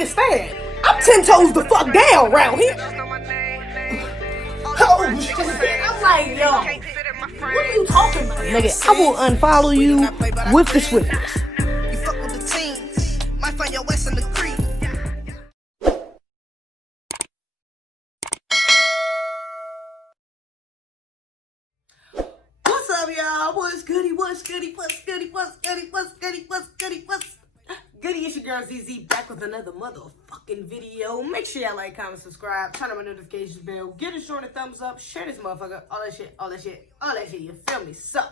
understand. I'm 10 toes the fuck down around here. Oh shit. I'm like, yo, what are you talking about? Nigga, I will unfollow you with the swiftness. You fuck with the team, might find your ass in the creek. What's up, y'all? What's goody? What's goody? What's goody? What's goody? What's goody? What's goody? What's goody? It's your girl Zeze back with another motherfucking video. Make sure y'all like, comment, subscribe, turn on my notifications bell, give it a short thumbs up, share this motherfucker, all that shit, all that shit, all that shit. You feel me? So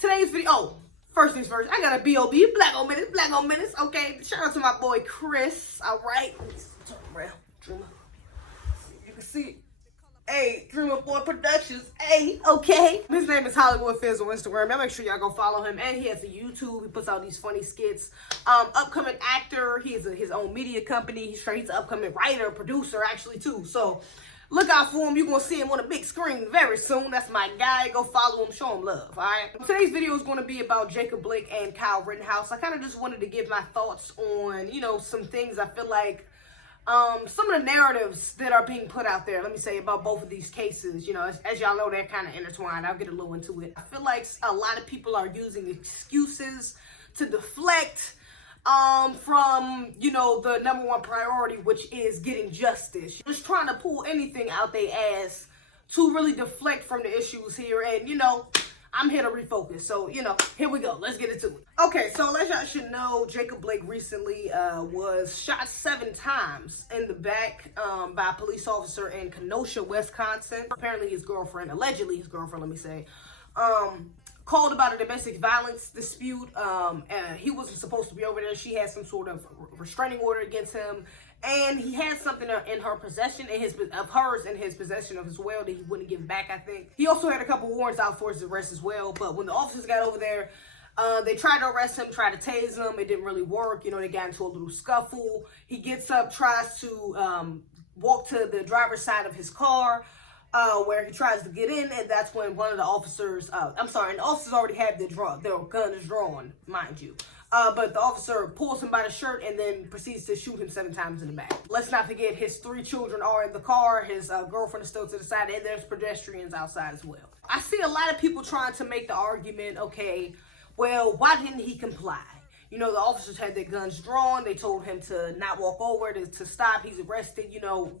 today's video. Oh, first things first. I got a B.O.B. Black on minutes. Black on minutes. Okay. Shout out to my boy Chris. All right. Turn around. Dreamer. You can see it. Hey, Dreamer Boy Productions. Hey, okay. His name is Hollywood Fizz on Instagram. Y'all make sure y'all go follow him. And he has a YouTube. He puts out these funny skits. Upcoming actor. He has his own media company. He's an upcoming writer, producer, actually, too. So look out for him. You're going to see him on a big screen very soon. That's my guy. Go follow him. Show him love. All right. Today's video is going to be about Jacob Blake and Kyle Rittenhouse. I kind of just wanted to give my thoughts on, you know, some things I feel like some of the narratives that are being put out there, let me say, about both of these cases, you know, as y'all know, they're kind of intertwined. I'll get a little into it. I feel like a lot of people are using excuses to deflect from, you know, the number one priority, which is getting justice. Just trying to pull anything out their ass to really deflect from the issues here. And, you know, I'm here to refocus. So, you know, here we go. Let's get into it. Okay, so as y'all should know, Jacob Blake recently was shot 7 times in the back by a police officer in Kenosha, Wisconsin. Apparently his girlfriend, allegedly his girlfriend, let me say, called about a domestic violence dispute. He wasn't supposed to be over there. She had some sort of restraining order against him. And he had something in her possession, in his possession of as well, that he wouldn't give back, I think. He also had a couple warrants out for his arrest as well. But when the officers got over there, they tried to arrest him, tried to tase him. It didn't really work. You know, they got into a little scuffle. He gets up, tries to walk to the driver's side of his car, where he tries to get in. And that's when one of the officers, and the officers already had their guns drawn, mind you. But the officer pulls him by the shirt and then proceeds to shoot him 7 times in the back. Let's not forget his 3 children are in the car. His girlfriend is still to the side, and there's pedestrians outside as well. I see a lot of people trying to make the argument, okay, well, why didn't he comply? You know, the officers had their guns drawn. They told him to not walk over, to stop. He's arrested, you know,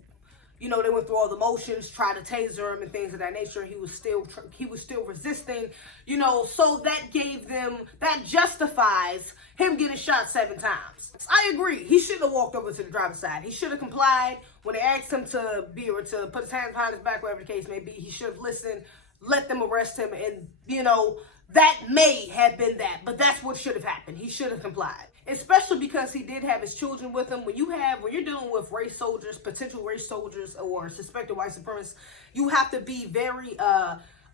they went through all the motions, tried to taser him and things of that nature. He was still resisting, you know, so that justifies him getting shot 7 times. I agree. He shouldn't have walked over to the driver's side. He should have complied when they asked him to put his hands behind his back, whatever the case may be. He should have listened, let them arrest him, and, you know, that may have been that, but that's what should have happened. He should have complied. Especially because he did have his children with him. When you're dealing with race soldiers, potential race soldiers, or suspected white supremacists, you have to be very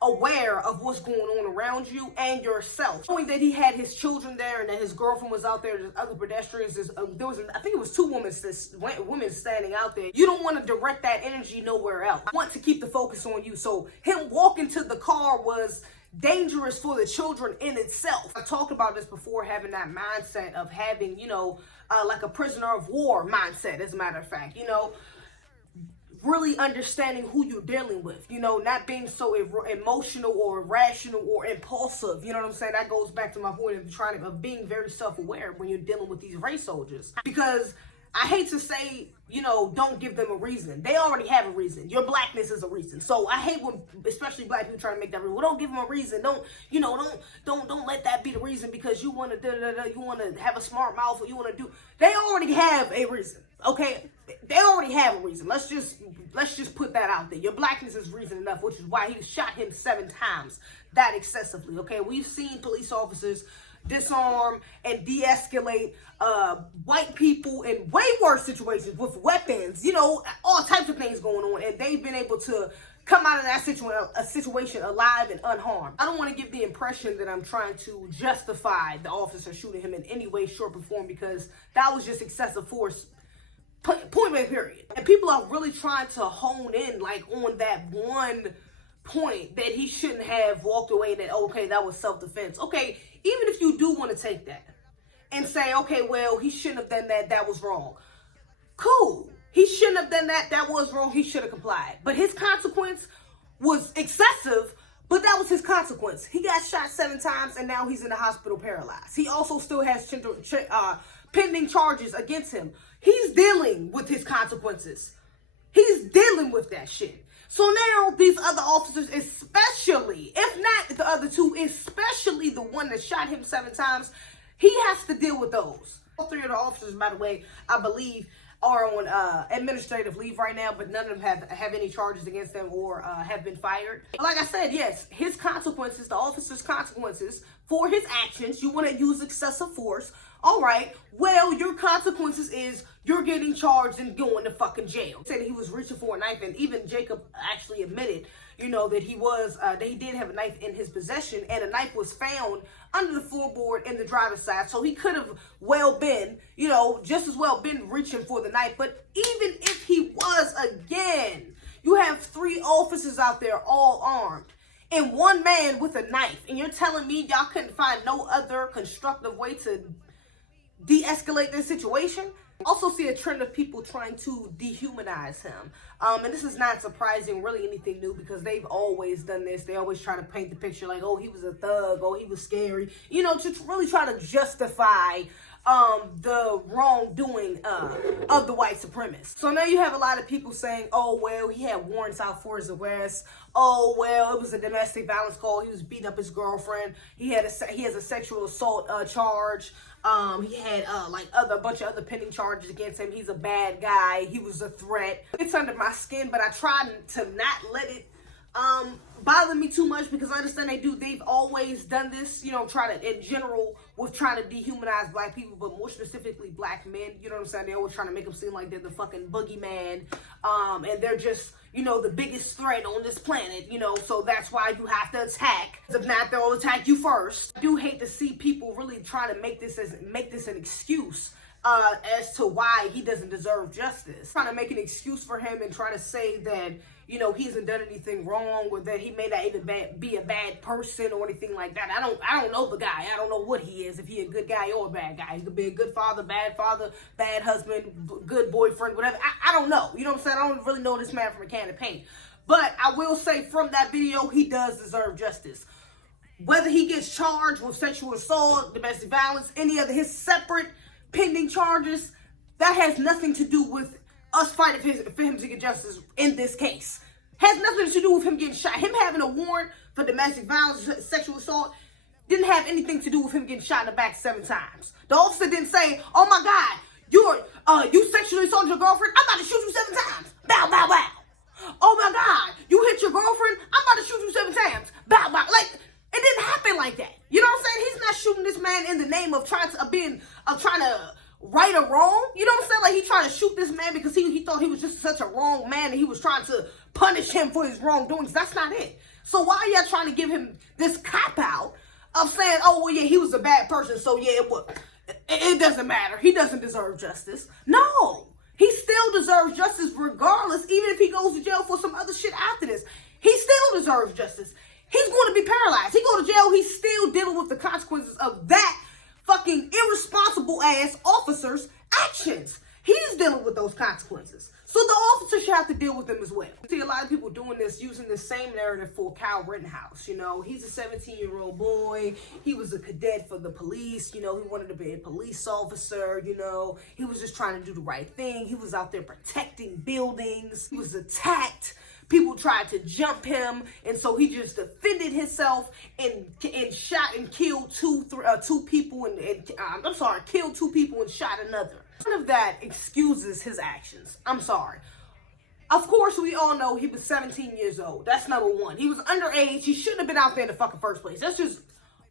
aware of what's going on around you and yourself. Knowing that he had his children there and that his girlfriend was out there, there's other pedestrians, I think it was 2 women standing out there. You don't want to direct that energy nowhere else. You want to keep the focus on you. So him walking to the car was dangerous for the children in itself. I talked about this before, having that mindset of having, you know, like a prisoner of war mindset, as a matter of fact, you know, really understanding who you're dealing with, you know, not being so emotional or irrational or impulsive. You know what I'm saying? That goes back to my point of being very self-aware when you're dealing with these race soldiers. Because I hate to say, you know, don't give them a reason. They already have a reason. Your blackness is a reason. So I hate when, especially black people, try to make that reason. Well, don't give them a reason. Don't let that be the reason because you want to you want to have a smart mouth, or you want to do. They already have a reason. Okay, they already have a reason. Let's just put that out there. Your blackness is reason enough, which is why he shot him 7 times that excessively. Okay, we've seen police officers disarm and de-escalate white people in way worse situations with weapons, you know, all types of things going on, and they've been able to come out of that situation alive and unharmed. I don't want to give the impression that I'm trying to justify the officer shooting him in any way, shape, or form, because that was just excessive force, point blank period. And people are really trying to hone in like on that one point that he shouldn't have walked away and that, okay, that was self-defense. Okay, even if you do want to take that and say, okay, well, he shouldn't have done that, that was wrong. Cool. He shouldn't have done that. That was wrong. He should have complied. But his consequence was excessive, but that was his consequence. He got shot 7 times, and now he's in the hospital paralyzed. He also still has pending charges against him. He's dealing with his consequences. He's dealing with that shit. So now these other officers, especially, if not the other 2, especially the one that shot him 7 times, he has to deal with those. All 3 of the officers, by the way, I believe, are on administrative leave right now, but none of them have any charges against them or have been fired. Like I said, yes, his consequences, the officer's consequences for his actions, you want to use excessive force. All right, well, your consequences is you're getting charged and going to fucking jail. He said he was reaching for a knife, and even Jacob actually admitted, you know, that that he did have a knife in his possession, and a knife was found under the floorboard in the driver's side. So he could have well been, you know, just as well been reaching for the knife. But even if he was, again, you have 3 officers out there all armed and 1 man with a knife, and you're telling me y'all couldn't find no other constructive way to de-escalate this situation? Also see a trend of people trying to dehumanize him. And this is not surprising, really anything new, because they've always done this. They always try to paint the picture like, oh, he was a thug, oh, he was scary. You know, to really try to justify the wrongdoing of the white supremacists. So now you have a lot of people saying, oh, well, he had warrants out for his arrest. Oh, well, it was a domestic violence call. He was beating up his girlfriend. He has a sexual assault charge. He had a bunch of other pending charges against him. He's a bad guy. He was a threat. It's under my skin, but I try to not let it bother me too much, because I understand they've always done this, you know, in general, with trying to dehumanize black people, but more specifically black men. You know what I'm saying? They're always trying to make them seem like they're the fucking boogeyman, and they're just, you know, the biggest threat on this planet, you know, so that's why you have to attack. If not, they'll attack you first. I do hate to see people really trying to make this an excuse as to why he doesn't deserve justice. Trying to make an excuse for him and trying to say that, you know, he hasn't done anything wrong, or that he may not even be a bad person or anything like that. I don't know the guy. I don't know what he is, if he a good guy or a bad guy. He could be a good father, bad husband, good boyfriend, whatever. I don't know. You know what I'm saying? I don't really know this man from a can of paint. But I will say, from that video, he does deserve justice. Whether he gets charged with sexual assault, domestic violence, any other his separate pending charges, that has nothing to do with us fighting for him to get justice in this case. Has nothing to do with him getting shot. Him having a warrant for domestic violence, sexual assault, didn't have anything to do with him getting shot in the back 7 times. The officer didn't say, oh my God, you sexually assaulted your girlfriend? I'm about to shoot you 7 times. Bow, bow, bow. Oh my God, you hit your girlfriend? I'm about to shoot you 7 times. Bow, bow. Like, it didn't happen like that. You know what I'm saying? He's not shooting this man in the name of trying to right or wrong. You know what I'm saying? Like, he trying to shoot this man because he thought he was just such a wrong man, and he was trying to punish him for his wrongdoings. That's not it. So why are y'all trying to give him this cop-out of saying, oh, well, yeah, he was a bad person, so yeah, it doesn't matter. He doesn't deserve justice. No. He still deserves justice regardless, even if he goes to jail for some other shit after this. He still deserves justice. He's going to be paralyzed. He go to jail, he's still dealing with the consequences of that fucking irresponsible ass officer's actions. He's dealing with those consequences. So the officer should have to deal with them as well. I see a lot of people doing this, using the same narrative for Kyle Rittenhouse. You know, he's a 17-year-old boy. He was a cadet for the police. You know, he wanted to be a police officer. You know, he was just trying to do the right thing. He was out there protecting buildings. He was attacked. People tried to jump him, and so he just defended himself and shot and killed two people killed 2 people and shot another. None of that excuses his actions. I'm sorry. Of course, we all know he was 17 years old. That's number one. He was underage. He shouldn't have been out there in the fucking first place. That's just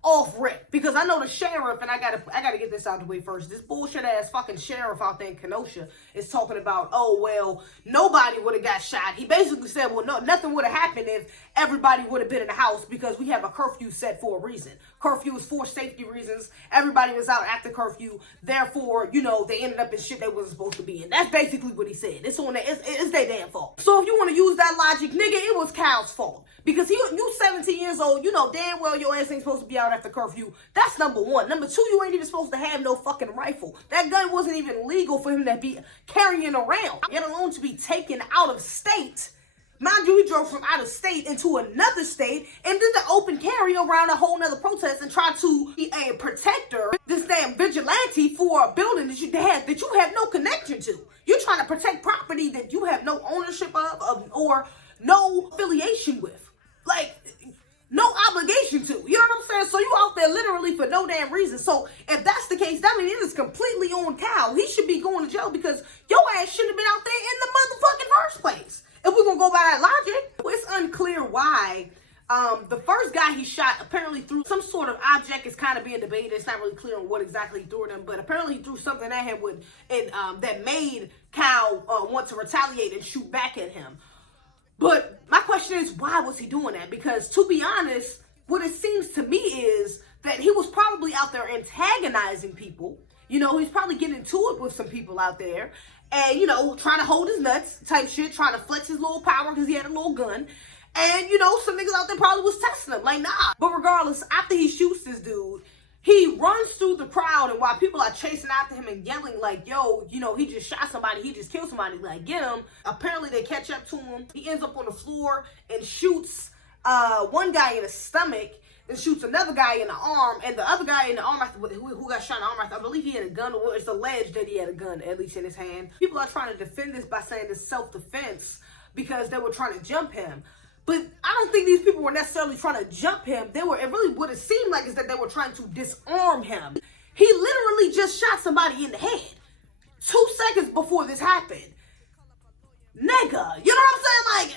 off rip, because I know the sheriff, and I gotta get this out of the way first. This bullshit ass fucking sheriff out there in Kenosha is talking about, oh well, nobody would have got shot. He basically said, well, no, nothing would have happened if everybody would have been in the house, because we have a curfew set for a reason. curfew was for safety reasons. Everybody was out after curfew. Therefore, you know, they ended up in shit they wasn't supposed to be in. That's basically what he said. It's their damn fault. So if you want to use that logic, nigga, it was Kyle's fault. Because you 17 years old, you know damn well your ass ain't supposed to be out after curfew. That's number one. Number two, you ain't even supposed to have no fucking rifle. That gun wasn't even legal for him to be carrying around, let alone to be taken out of state. Mind you, he drove from out of state into another state and did the open carry around a whole nother protest and tried to be a protector, this damn vigilante for a building that you have no connection to. You're trying to protect property that you have no ownership of or no affiliation with. Like, no obligation to. You know what I'm saying? So you out there literally for no damn reason. So if that's the case, that means it is completely on Kyle. He should be going to jail because your ass shouldn't have been out there in the motherfucking first place. If we're going to go by that logic. It's unclear why the first guy he shot apparently threw some sort of object. It's kind of being debated. It's not really clear on what exactly he threw at him, but apparently he threw something at him that made Kyle want to retaliate and shoot back at him. But my question is, why was he doing that? Because to be honest, what it seems to me is that he was probably out there antagonizing people. You know, he's probably getting into it with some people out there. And, you know, trying to hold his nuts type shit, trying to flex his little power because he had a little gun. And, you know, some niggas out there probably was testing him. Like, nah. But regardless, after he shoots this dude, he runs through the crowd, and while people are chasing after him and yelling like, yo, you know, he just shot somebody, he just killed somebody, like, get him. Apparently they catch up to him. He ends up on the floor and shoots one guy in the stomach and shoots another guy in the arm, and the other guy in the arm, who got shot in the arm, I believe he had a gun, or it's alleged that he had a gun, at least in his hand. People are trying to defend this by saying it's self-defense because they were trying to jump him. But I don't think these people were necessarily trying to jump him. What it seemed like is that they were trying to disarm him. He literally just shot somebody in the head 2 seconds before this happened. Nigga, you know what I'm saying? Like,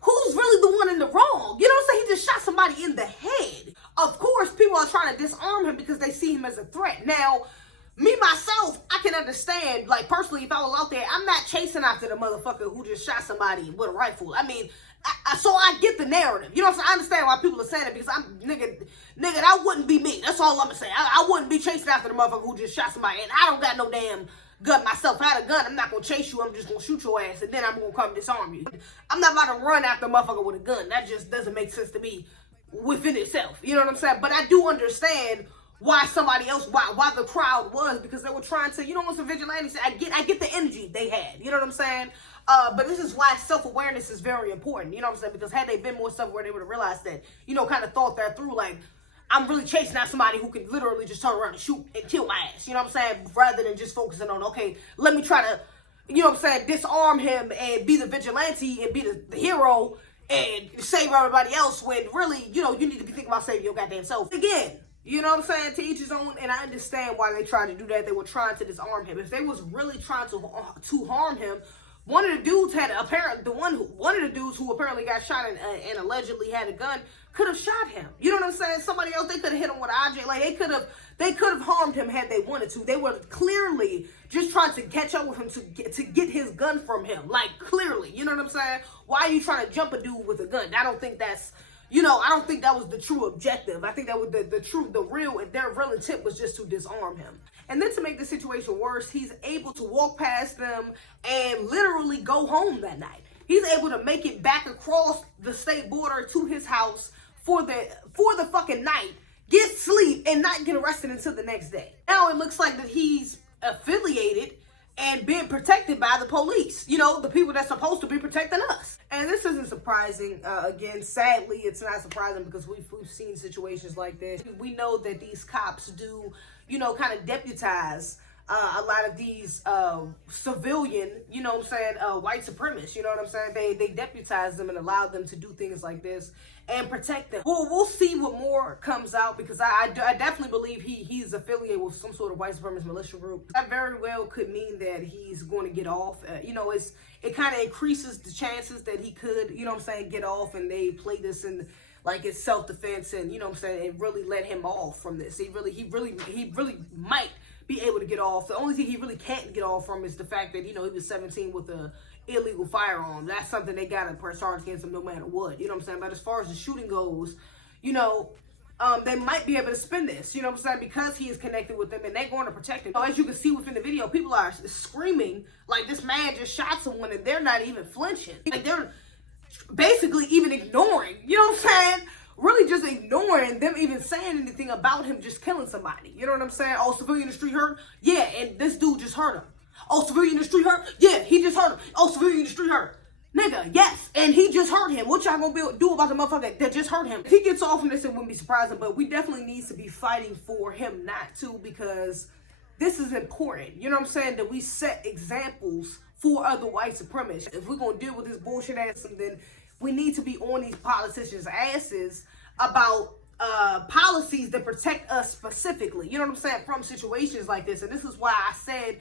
who's really the one in the wrong? You know what I'm saying? He just shot somebody in the head. Of course, people are trying to disarm him because they see him as a threat. Now, me, myself, I can understand, like, personally, if I was out there, I'm not chasing after the motherfucker who just shot somebody with a rifle. I mean, so I get the narrative. You know what I'm saying? I understand why people are saying it because nigga, that wouldn't be me. That's all I'm gonna say. I wouldn't be chasing after the motherfucker who just shot somebody, and I don't got no damn gun myself. If I had a gun, I'm not gonna chase you. I'm just gonna shoot your ass, and then I'm gonna come disarm you. I'm not about to run after a motherfucker with a gun. That just doesn't make sense to me within itself. You know what I'm saying? But I do understand why somebody else, why the crowd was, because they were trying to, you know, some vigilantes. I get the energy they had. You know what I'm saying? But this is why self-awareness is very important. You know what I'm saying? Because had they been more self-aware, they would have realized that, you know, kind of thought that through. Like, I'm really chasing out somebody who could literally just turn around and shoot and kill my ass. You know what I'm saying? Rather than just focusing on, okay, let me try to, you know what I'm saying, disarm him and be the vigilante and be the hero and save everybody else, when really, you know, you need to be thinking about saving your goddamn self. Again, you know what I'm saying? To each his own, and I understand why they tried to do that. They were trying to disarm him. If they was really trying to harm him, one of the dudes one of the dudes who apparently got shot and allegedly had a gun could have shot him. You know what I'm saying? Somebody else, they could have hit him with an object. Like, they could have harmed him had they wanted to. They were clearly just trying to catch up with him to get his gun from him. Like, clearly, you know what I'm saying? Why are you trying to jump a dude with a gun? I don't think that's, you know, I don't think that was the true objective. I think that was their real intent was just to disarm him. And then to make the situation worse, he's able to walk past them and literally go home that night. He's able to make it back across the state border to his house for the fucking night, get sleep, and not get arrested until the next day. Now it looks like that he's affiliated and being protected by the police. You know, the people that's supposed to be protecting us. And this isn't surprising. Again, sadly, it's not surprising because we've seen situations like this. We know that these cops do, you know, kind of deputize a lot of these civilian, you know what I'm saying, white supremacists, you know what I'm saying? They deputize them and allow them to do things like this and protect them. Well, we'll see what more comes out, because I definitely believe he's affiliated with some sort of white supremacist militia group. That very well could mean that he's going to get off. You know, it kind of increases the chances that he could, you know what I'm saying, get off, and they play this in like it's self-defense, and you know what I'm saying, it really let him off from this. He really might be able to get off. The only thing he really can't get off from is the fact that, you know, he was 17 with a illegal firearm. That's something they got to press charge against him no matter what. You know what I'm saying? But as far as the shooting goes, you know, they might be able to spin this, you know what I'm saying, because he is connected with them and they're going to protect him. So as you can see within the video, people are screaming like this man just shot someone and they're not even flinching. Like they're basically even ignoring, you know what I'm saying? Really just ignoring them even saying anything about him just killing somebody. You know what I'm saying? Oh, civilian in the street hurt? Yeah, and this dude just hurt him. Oh, civilian in the street hurt? Yeah, he just hurt him. Oh, civilian in the street hurt. Nigga, yes, and he just hurt him. What y'all gonna do about the motherfucker that just hurt him? If he gets off from this, it wouldn't be surprising, but we definitely need to be fighting for him not to, because this is important. You know what I'm saying? That we set examples for other white supremacists. If we're gonna deal with this bullshit ass, then we need to be on these politicians' asses about policies that protect us specifically. You know what I'm saying? From situations like this. And this is why I said,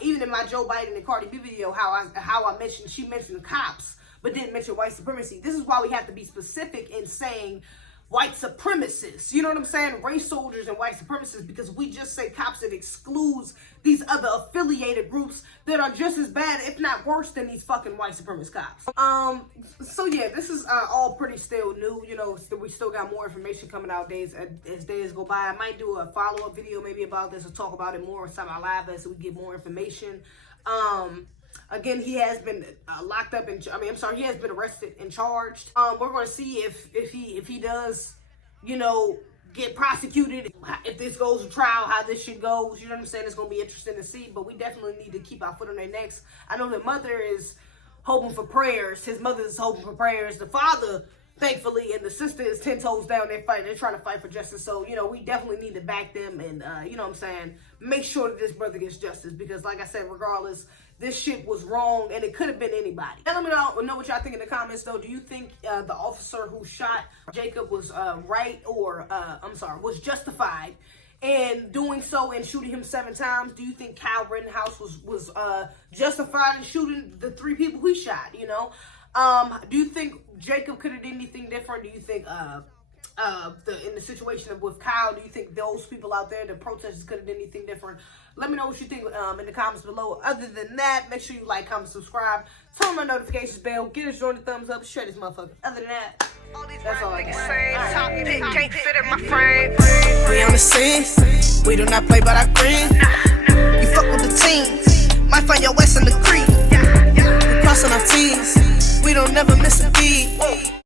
even in my Joe Biden and Cardi B video, how I mentioned, she mentioned cops, but didn't mention white supremacy. This is why we have to be specific in saying white supremacists. You know what I'm saying? Race soldiers and white supremacists, because we just say cops, it excludes these other affiliated groups that are just as bad, if not worse, than these fucking white supremacist cops. So yeah, this is all pretty still new. You know, we still got more information coming out as days go by. I might do a follow-up video maybe about this or talk about it more inside my live as we get more information. Again, he has been locked up he has been arrested and charged. We're going to see if he does, you know, get prosecuted, if this goes to trial, how this shit goes. You know what I'm saying? It's going to be interesting to see, but we definitely need to keep our foot on their necks. I know the mother is hoping for prayers. His mother is hoping for prayers. The father, thankfully, and the sister is 10 toes down. They're trying to fight for justice. So, you know, we definitely need to back them and, you know what I'm saying, make sure that this brother gets justice, because like I said, regardless, this shit was wrong, and it could have been anybody. And let me know what y'all think in the comments, though. Do you think the officer who shot Jacob was right, or was justified in doing so and shooting him 7 times? Do you think Kyle Rittenhouse was justified in shooting the 3 people he shot? You know, do you think Jacob could have done anything different? Do you think in the situation with Kyle, do you think those people out there, the protesters, could have done anything different? Let me know what you think in the comments below. Other than that, make sure you like, comment, subscribe, turn on my notifications bell, give this joint a thumbs up, share this motherfucker. Other than that, that's all I got. We on the scene, we do not play by our green. You fuck with the team, might find your ass in the creek. We crossing our T's, we don't never miss a beat.